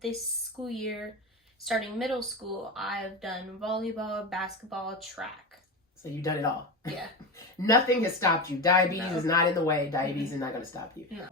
this school year, starting middle school, I've done volleyball, basketball, track. So you've done it all. Yeah. Nothing has stopped you. Diabetes is not in the way. Diabetes is not going to stop you. No.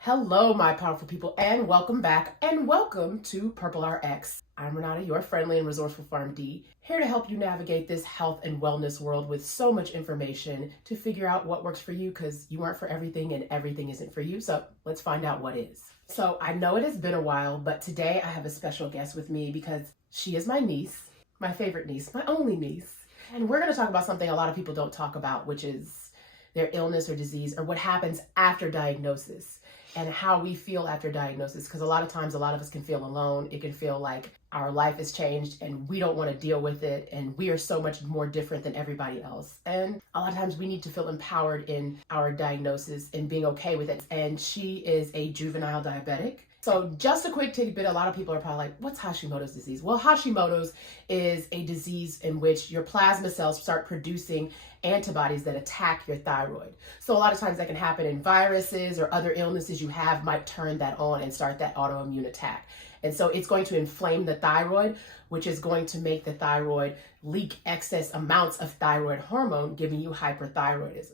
Hello, my powerful people, and welcome back, and welcome to Purple RX. I'm Renata, your friendly and resourceful PharmD, here to help you navigate this health and wellness world with so much information to figure out what works for you, because you aren't for everything and everything isn't for you. So let's find out what is. So I know it has been a while, but today I have a special guest with me because she is my niece, my favorite niece, my only niece. And we're going to talk about something a lot of people don't talk about, which is their illness or disease, or what happens after diagnosis and how we feel after diagnosis. Because a lot of times, a lot of us can feel alone. It can feel like our life has changed and we don't want to deal with it. And we are so much more different than everybody else. And a lot of times we need to feel empowered in our diagnosis and being okay with it. And she is a juvenile diabetic. So just a quick tidbit, a lot of people are probably like, what's Hashimoto's disease? Well, Hashimoto's is a disease in which your plasma cells start producing antibodies that attack your thyroid. So a lot of times that can happen in viruses or other illnesses you have might turn that on and start that autoimmune attack. And so it's going to inflame the thyroid, which is going to make the thyroid leak excess amounts of thyroid hormone, giving you hyperthyroidism.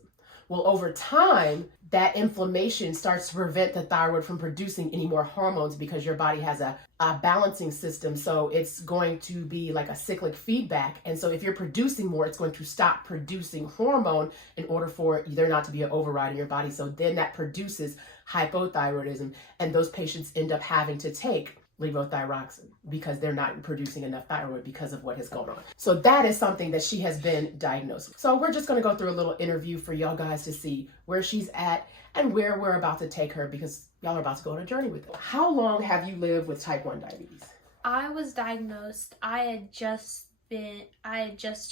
Well, over time, that inflammation starts to prevent the thyroid from producing any more hormones because your body has a balancing system. So it's going to be like a cyclic feedback. And so if you're producing more, it's going to stop producing hormone in order for there not to be an override in your body. So then that produces hypothyroidism. And those patients end up having to take levothyroxine because they're not producing enough thyroid because of what has gone on. So that is something that she has been diagnosed with. So we're just going to go through a little interview for y'all guys to see where she's at and where we're about to take her, because y'all are about to go on a journey with her. How long have you lived with type 1 diabetes? I was diagnosed. I had just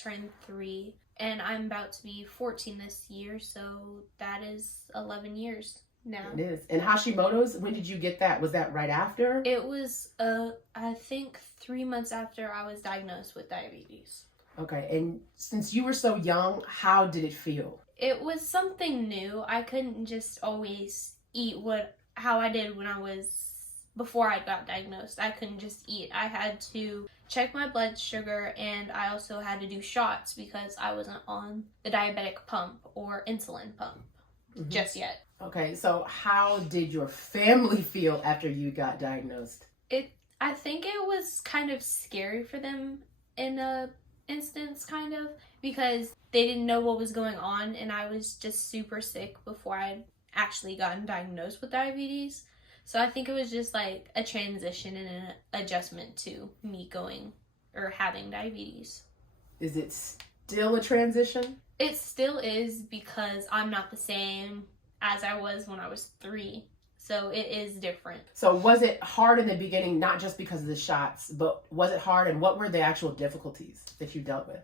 turned 3, and I'm about to be 14 this year, so that is 11 years. now. It is. And Hashimoto's, when did you get that? Was that right after? It was, I think 3 months after I was diagnosed with diabetes. Okay. And since you were so young, how did it feel? It was something new. I couldn't just always eat how I did before I got diagnosed. I couldn't just eat. I had to check my blood sugar, and I also had to do shots because I wasn't on the diabetic pump or insulin pump just yet. Okay, so how did your family feel after you got diagnosed? I think it was kind of scary for them in a instance, kind of, because they didn't know what was going on, and I was just super sick before I'd actually gotten diagnosed with diabetes. So I think it was just like a transition and an adjustment to me having diabetes. Is it still a transition? It still is, because I'm not the same as I was when I was 3. So it is different. So was it hard in the beginning, not just because of the shots, but was it hard, and what were the actual difficulties that you dealt with?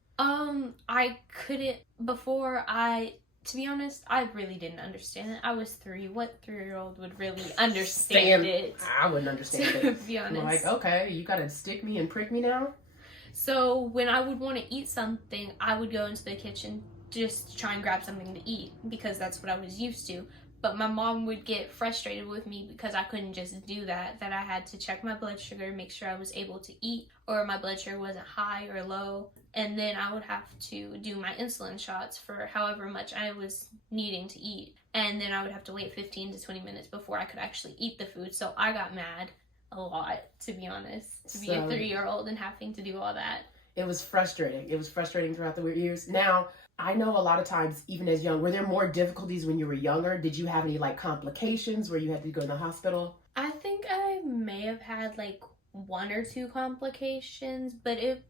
To be honest, I really didn't understand it. I was 3. What 3-year-old would really understand it? I wouldn't understand it. To be honest. I'm like, okay, you gotta stick me and prick me now? So when I would want to eat something, I would go into the kitchen just to try and grab something to eat, because that's what I was used to. But my mom would get frustrated with me because I couldn't just do that I had to check my blood sugar, make sure I was able to eat, or my blood sugar wasn't high or low. And then I would have to do my insulin shots for however much I was needing to eat. And then I would have to wait 15 to 20 minutes before I could actually eat the food. So I got mad a lot, to be honest, to be a 3-year-old and having to do all that. It was frustrating. It was frustrating throughout the years. Now, I know a lot of times, even as young, were there more difficulties when you were younger? Did you have any complications where you had to go to the hospital? I think I may have had 1 or 2 complications, but it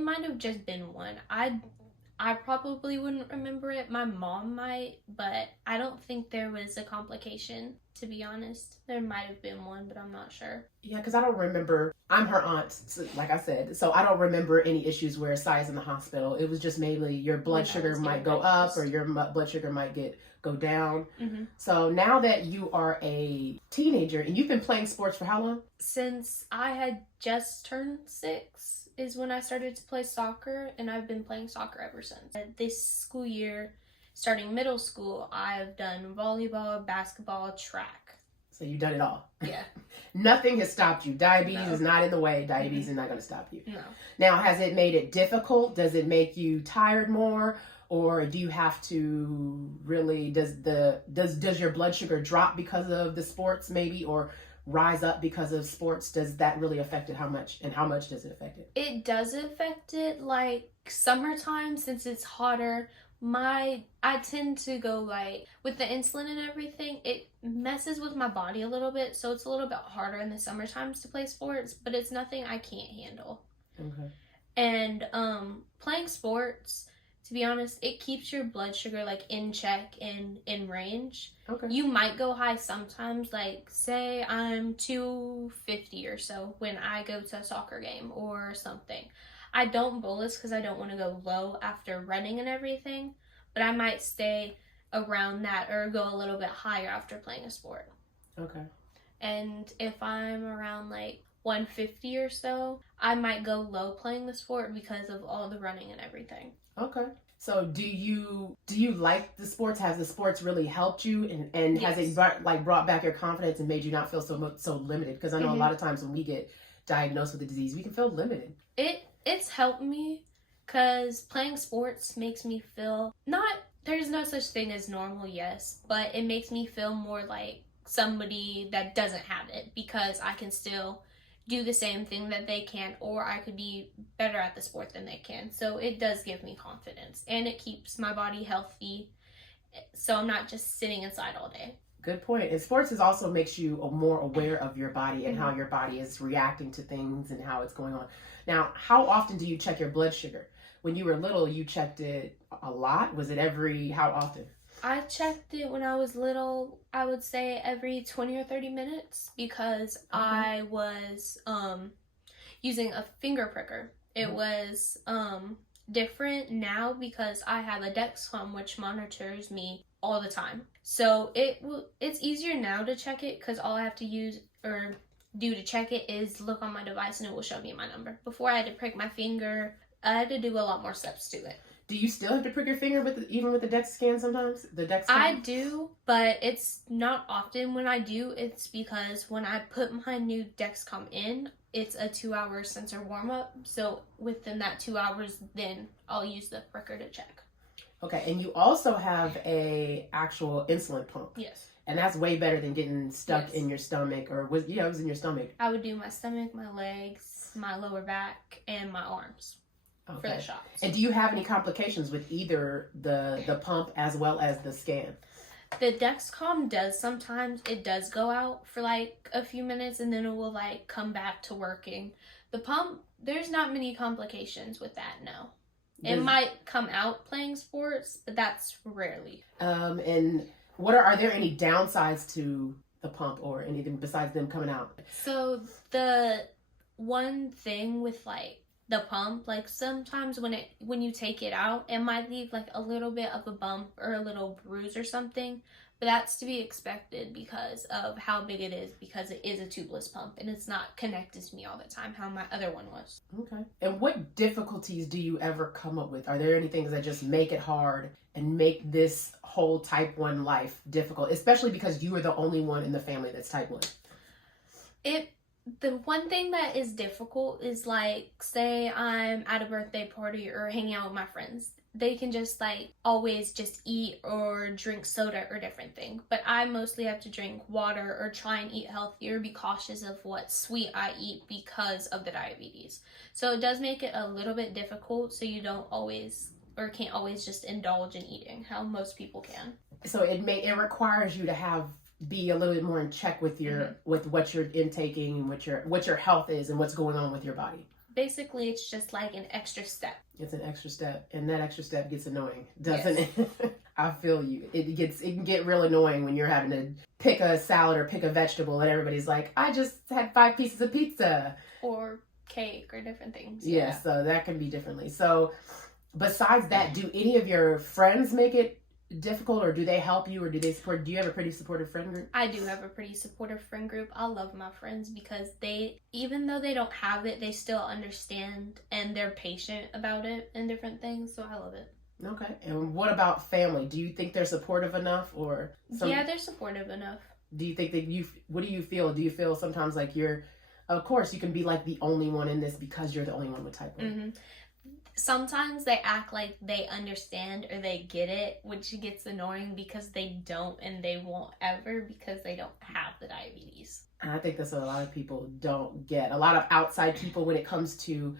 might have just been one. I probably wouldn't remember it. My mom might, but I don't think there was a complication. to be honest. There might have been one, but I'm not sure. Yeah, because I don't remember. I'm her aunt, so, like I said, so I don't remember any issues where Sia's in the hospital. It was just mainly your blood sugar might go up or your blood sugar might go down. Mm-hmm. So now that you are a teenager and you've been playing sports for how long? Since I had just turned 6 is when I started to play soccer, and I've been playing soccer ever since. This school year, starting middle school, I've done volleyball, basketball, track. So you've done it all. Yeah. Nothing has stopped you. Diabetes No. is not in the way. Diabetes is not going to stop you. No. Now, has it made it difficult? Does it make you tired more? Or do you have to really, does your blood sugar drop because of the sports maybe, or rise up because of sports? Does that really affect it? How much, and how much does it affect it? It does affect it. Like summertime, since it's hotter, I tend to go like with the insulin and everything, it messes with my body a little bit, so it's a little bit harder in the summer times to play sports, but it's nothing I can't handle. Okay. And playing sports, to be honest, it keeps your blood sugar like in check and in range. Okay. You might go high sometimes, like say I'm 250 or so when I go to a soccer game or something. I don't bolus because I don't want to go low after running and everything, but I might stay around that or go a little bit higher after playing a sport. Okay. And if I'm around like 150 or so, I might go low playing the sport because of all the running and everything. Okay. So do you like the sports? Has the sports really helped you, and Yes. has it brought back your confidence and made you not feel so limited? Because I know a lot of times when we get diagnosed with the disease, we can feel limited. It's helped me because playing sports makes me feel there's no such thing as normal, yes, but it makes me feel more like somebody that doesn't have it because I can still do the same thing that they can, or I could be better at the sport than they can. So it does give me confidence, and it keeps my body healthy, so I'm not just sitting inside all day. Good point. And sports also makes you more aware of your body and how your body is reacting to things and how it's going on. Now, how often do you check your blood sugar? When you were little, you checked it a lot? Was it how often? I checked it when I was little, I would say every 20 or 30 minutes because I was using a finger pricker. It was different now because I have a Dexcom which monitors me all the time. So it's easier now to check it because all I have to do to check it is look on my device and it will show me my number. Before I had to prick my finger, I had to do a lot more steps to it. Do you still have to prick your finger even with the Dex scan sometimes? The Dex scan? I do, but it's not often when I do. It's because when I put my new Dexcom in, it's a 2-hour sensor warm-up. So within that 2 hours, then I'll use the pricker to check. Okay, and you also have a actual insulin pump. Yes. And that's way better than getting stuck in your stomach, it was in your stomach. I would do my stomach, my legs, my lower back, and my arms. Okay. For the shots. And do you have any complications with either the pump as well as the scan? The Dexcom does sometimes. It does go out for like a few minutes and then it will like come back to working. The pump, there's not many complications with that, no. It might come out playing sports, but that's rarely. And are there any downsides to the pump or anything besides them coming out? So the one thing with like the pump, like sometimes when you take it out, it might leave like a little bit of a bump or a little bruise or something, but that's to be expected because of how big it is, because it is a tubeless pump and it's not connected to me all the time how my other one was. Okay. And what difficulties do you ever come up with? Are there any things that just make it hard and make this whole type 1 life difficult, especially because you are the only one in the family that's type 1? The one thing that is difficult is like, say I'm at a birthday party or hanging out with my friends. They can just like always just eat or drink soda or different thing. But I mostly have to drink water or try and eat healthier, be cautious of what sweet I eat because of the diabetes. So it does make it a little bit difficult, so you don't always or can't always just indulge in eating how most people can. So it requires you to be a little bit more in check with with what you're intaking and what your health is and what's going on with your body. Basically, it's just like an extra step. It's an extra step, and that extra step gets annoying, doesn't it? I feel you. It can get real annoying when you're having to pick a salad or pick a vegetable and everybody's like, I just had 5 pieces of pizza. Or cake or different things. Yeah, so that can be differently. So besides that, do any of your friends make it difficult, or do they help you, or do they support? Do you have a pretty supportive friend group? I do have a pretty supportive friend group. I love my friends because they, even though they don't have it, they still understand and they're patient about it and different things. So I love it. Okay. And what about family? Do you think they're supportive enough, or yeah, they're supportive enough. Do you think that what do you feel? Do you feel sometimes like you're, of course, you can be like the only one in this because you're the only one with type 1. Mm-hmm. Sometimes they act like they understand or they get it, which gets annoying because they don't, and they won't ever because they don't have the diabetes. And I think that's what a lot of people don't get. A lot of outside people, when it comes to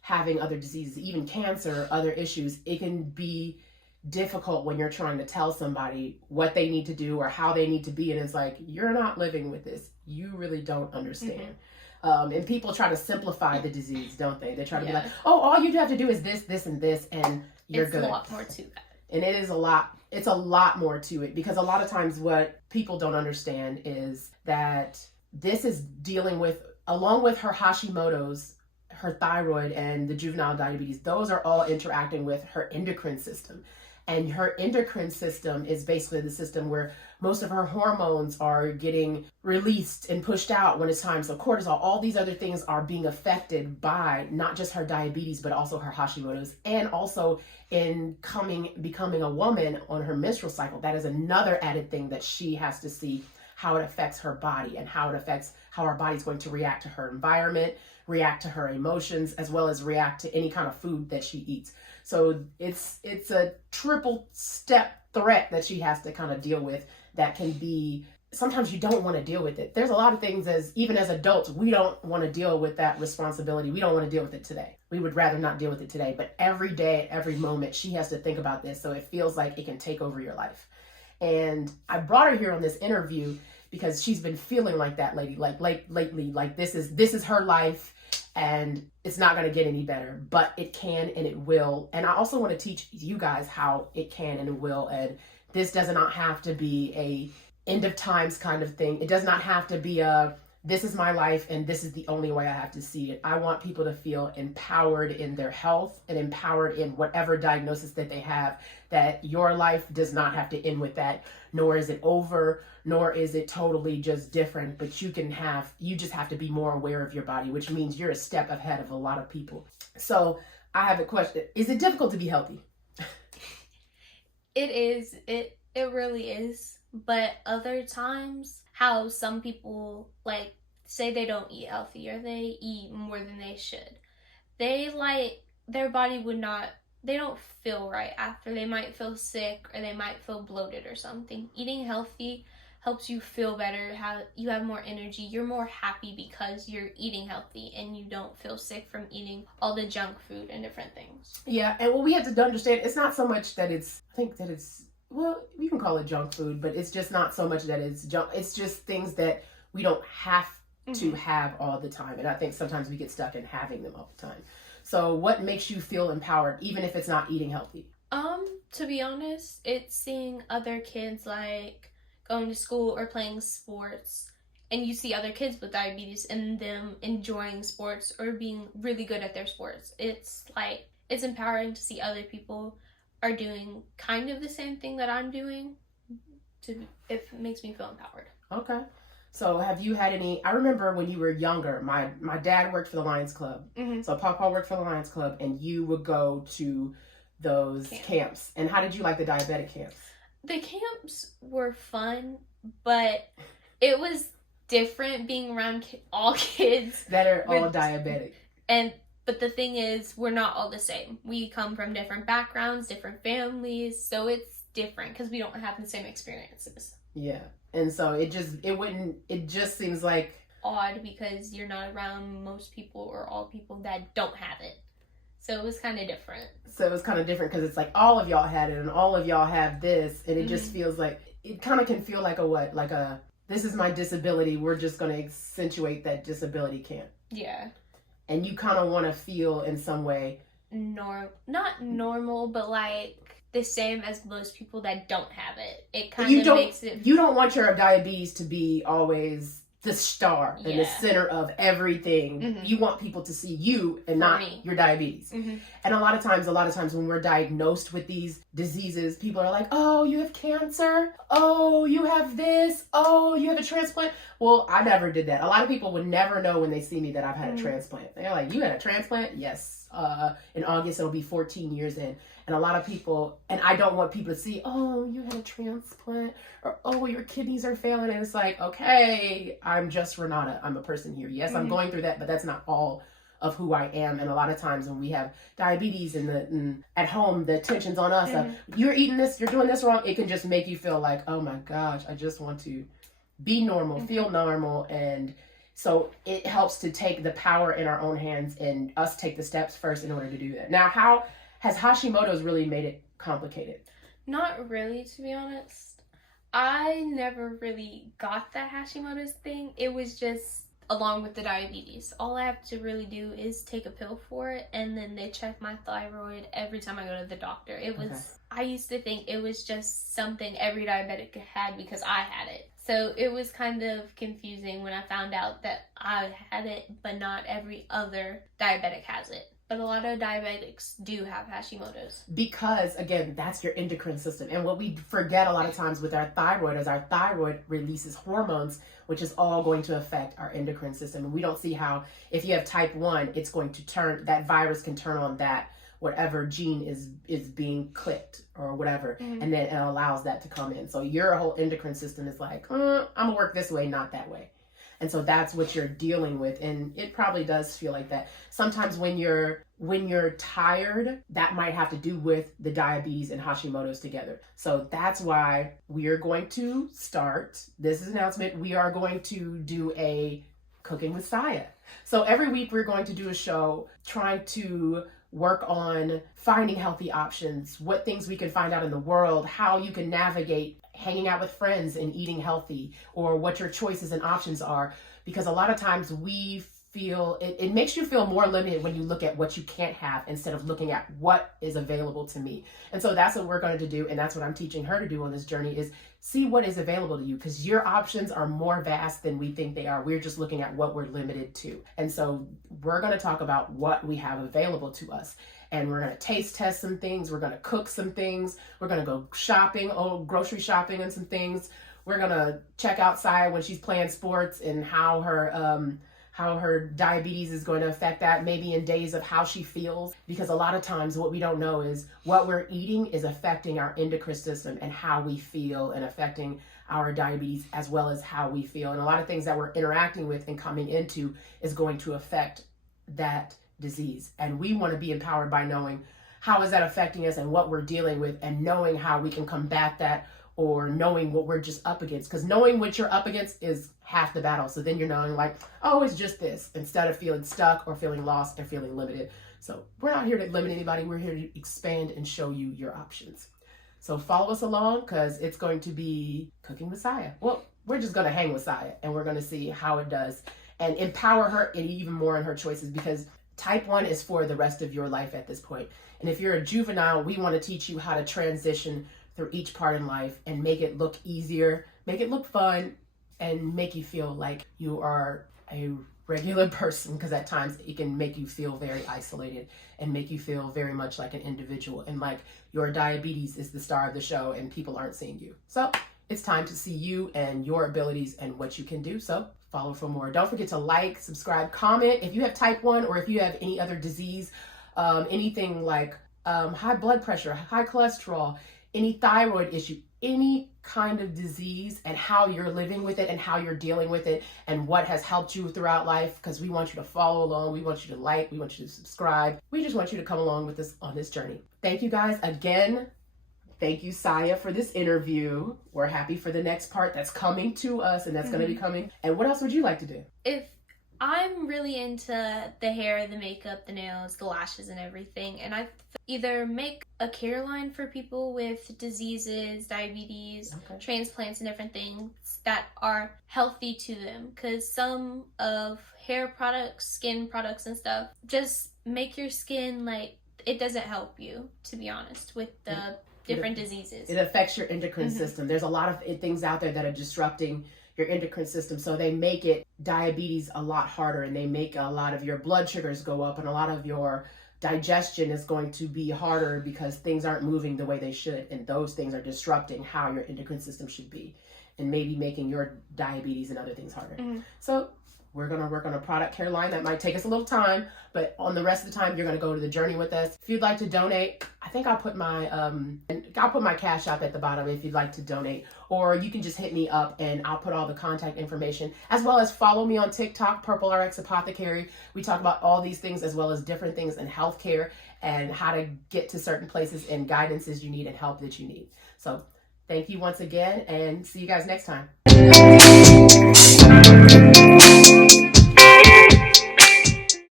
having other diseases, even cancer, other issues, it can be difficult when you're trying to tell somebody what they need to do or how they need to be. And it's like, you're not living with this. You really don't understand. And people try to simplify the disease, don't they? They try to be like, oh, all you have to do is this, this, and this, and you're good. It's a lot more to that. And it is a lot. It's a lot more to it, because a lot of times what people don't understand is that this is dealing with, along with her Hashimoto's, her thyroid, and the juvenile diabetes, those are all interacting with her endocrine system. And her endocrine system is basically the system where most of her hormones are getting released and pushed out when it's time. So cortisol, all these other things are being affected by not just her diabetes, but also her Hashimoto's, and also in becoming a woman on her menstrual cycle. That is another added thing that she has to see, how it affects her body and how it affects how our body's going to react to her environment, react to her emotions, as well as react to any kind of food that she eats. So it's a triple step threat that she has to kind of deal with, that can be, sometimes you don't want to deal with it. There's a lot of things, even as adults, we don't want to deal with that responsibility. We don't want to deal with it today. We would rather not deal with it today. But every day, every moment, she has to think about this. So it feels like it can take over your life. And I brought her here on this interview because she's been feeling like that lately, like this is her life, and it's not going to get any better, but it can and it will. And I also want to teach you guys how it can and it will. And this does not have to be a end of times kind of thing. It does not have to be this is my life and this is the only way I have to see it. I want people to feel empowered in their health and empowered in whatever diagnosis that they have, that your life does not have to end with that, nor is it over, nor is it totally just different, but you just have to be more aware of your body, which means you're a step ahead of a lot of people. So I have a question. Is it difficult to be healthy? It is. It really is. But other times, how some people, like, say they don't eat healthy or they eat more than they should, their body they don't feel right after. They might feel sick or they might feel bloated or something. Eating healthy helps you feel better, you have more energy, you're more happy because you're eating healthy and you don't feel sick from eating all the junk food and different things. Yeah, and what we have to understand, it's not so much that well, you can call it junk food, but it's just not so much that it's junk. It's just things that we don't have to have all the time. And I think sometimes we get stuck in having them all the time. So what makes you feel empowered, even if it's not eating healthy? To be honest, it's seeing other kids, like, going to school or playing sports, and you see other kids with diabetes and them enjoying sports or being really good at their sports. It's empowering to see other people are doing kind of the same thing that I'm doing. It makes me feel empowered. Okay. So have you had I remember when you were younger, my dad worked for the Lions Club. Mm-hmm. So Papa worked for the Lions Club, and you would go to those camps. And how did you like the diabetic camps? The camps were fun, but it was different being around all kids that are all diabetic. But the thing is, we're not all the same. We come from different backgrounds, different families, so it's different because we don't have the same experiences. Yeah. And so it just seems like odd because you're not around most people or all people that don't have it. So it was kind of different. So it was kind of different because it's like all of y'all had it and all of y'all have this, and it just feels like, it kind of can feel like this is my disability, we're just going to accentuate that disability camp. Yeah. And you kind of want to feel in some way not normal, but like the same as most people that don't have it. It kind You of don't makes it. you don't want your diabetes to be always the star and the Yeah. center of everything. Mhm. You want people to see you and For not me. your diabetes. Mhm. And a lot of times when we're diagnosed with these diseases, people are like, "Oh, you have cancer. Oh, you have this. Oh, you have a transplant." Well, I never did that. A lot of people would never know when they see me that I've had a transplant. They're like, "You had a transplant?" Yes. In August it'll be 14 years in. And a lot of people, and I don't want people to see, "Oh, you had a transplant," or "Oh, your kidneys are failing." And it's like, okay, I'm just Renata. I'm a person here. Yes, I'm going through that, but that's not all of who I am. And a lot of times when we have diabetes and at home, the attention's on us. You're eating this, you're doing this wrong. It can just make you feel like, oh my gosh, I just want to be normal, feel normal. And so it helps to take the power in our own hands and us take the steps first in order to do that. Now, how has Hashimoto's really made it complicated? Not really, to be honest. I never really got the Hashimoto's thing. It was just along with the diabetes. All I have to really do is take a pill for it, and then they check my thyroid every time I go to the doctor. It was, I used to think it was just something every diabetic had because I had it. So it was kind of confusing when I found out that I had it, but not every other diabetic has it. But a lot of diabetics do have Hashimoto's. Because, again, that's your endocrine system. And what we forget a lot of times with our thyroid is our thyroid releases hormones, which is all going to affect our endocrine system. And we don't see how, if you have type 1, it's going to turn, that virus can turn on that whatever gene is being clicked or whatever, and then it allows that to come in. So your whole endocrine system is like, I'm gonna work this way, not that way. And so that's what you're dealing with. And it probably does feel like that. Sometimes when you're tired, that might have to do with the diabetes and Hashimoto's together. So that's why we are going to start this announcement. We are going to do a Cooking with Saya. So every week we're going to do a show trying to work on finding healthy options, what things we can find out in the world, how you can navigate hanging out with friends and eating healthy, or what your choices and options are. Because a lot of times we feel, it makes you feel more limited when you look at what you can't have instead of looking at what is available to me. And so that's what we're going to do. And that's what I'm teaching her to do on this journey, is see what is available to you, because your options are more vast than we think they are. We're just looking at what we're limited to. And so we're going to talk about what we have available to us. And we're going to taste test some things. We're going to cook some things. We're going to go shopping, grocery shopping and some things. We're going to check outside when she's playing sports and how her diabetes is going to affect that, maybe in days of how she feels. Because a lot of times what we don't know is what we're eating is affecting our endocrine system and how we feel, and affecting our diabetes as well as how we feel. And a lot of things that we're interacting with and coming into is going to affect that disease. And we want to be empowered by knowing how is that affecting us and what we're dealing with, and knowing how we can combat that, or knowing what we're just up against. Because knowing what you're up against is half the battle. So then you're knowing like, oh, it's just this, instead of feeling stuck or feeling lost and feeling limited. So we're not here to limit anybody. We're here to expand and show you your options. So follow us along, because it's going to be Cooking with Saya. Well, we're just going to hang with Saya, and we're going to see how it does and empower her even more in her choices, because type 1 is for the rest of your life at this point. And if you're a juvenile, we want to teach you how to transition through each part in life and make it look easier, make it look fun, and make you feel like you are a regular person, because at times it can make you feel very isolated and make you feel very much like an individual, and like your diabetes is the star of the show and people aren't seeing you. So it's time to see you and your abilities and what you can do. So follow for more. Don't forget to like, subscribe, comment. If you have type 1, or if you have any other disease, anything like high blood pressure, high cholesterol, any thyroid issue, any kind of disease, and how you're living with it and how you're dealing with it and what has helped you throughout life, because we want you to follow along. We want you to like, we want you to subscribe. We just want you to come along with us on this journey. Thank you guys again. Thank you, Saya, for this interview. We're happy for the next part that's coming to us, and that's going to be coming. And what else would you like to do? If I'm really into the hair, the makeup, the nails, the lashes, and everything, and I either make a care line for people with diseases, diabetes, transplants, and different things that are healthy to them, because some of hair products, skin products, and stuff just make your skin like it doesn't help you, to be honest, with the different diseases. It affects your endocrine system. There's a lot of things out there that are disrupting your endocrine system. So they make it diabetes a lot harder, and they make a lot of your blood sugars go up, and a lot of your digestion is going to be harder because things aren't moving the way they should. And those things are disrupting how your endocrine system should be, and maybe making your diabetes and other things harder. So we're going to work on a product care line. That might take us a little time, but on the rest of the time, you're going to go to the journey with us. If you'd like to donate, I think I'll put my Cash App at the bottom if you'd like to donate, or you can just hit me up and I'll put all the contact information, as well as follow me on TikTok, Purple RX Apothecary. We talk about all these things as well as different things in healthcare and how to get to certain places and guidances you need and help that you need. So thank you once again, and see you guys next time.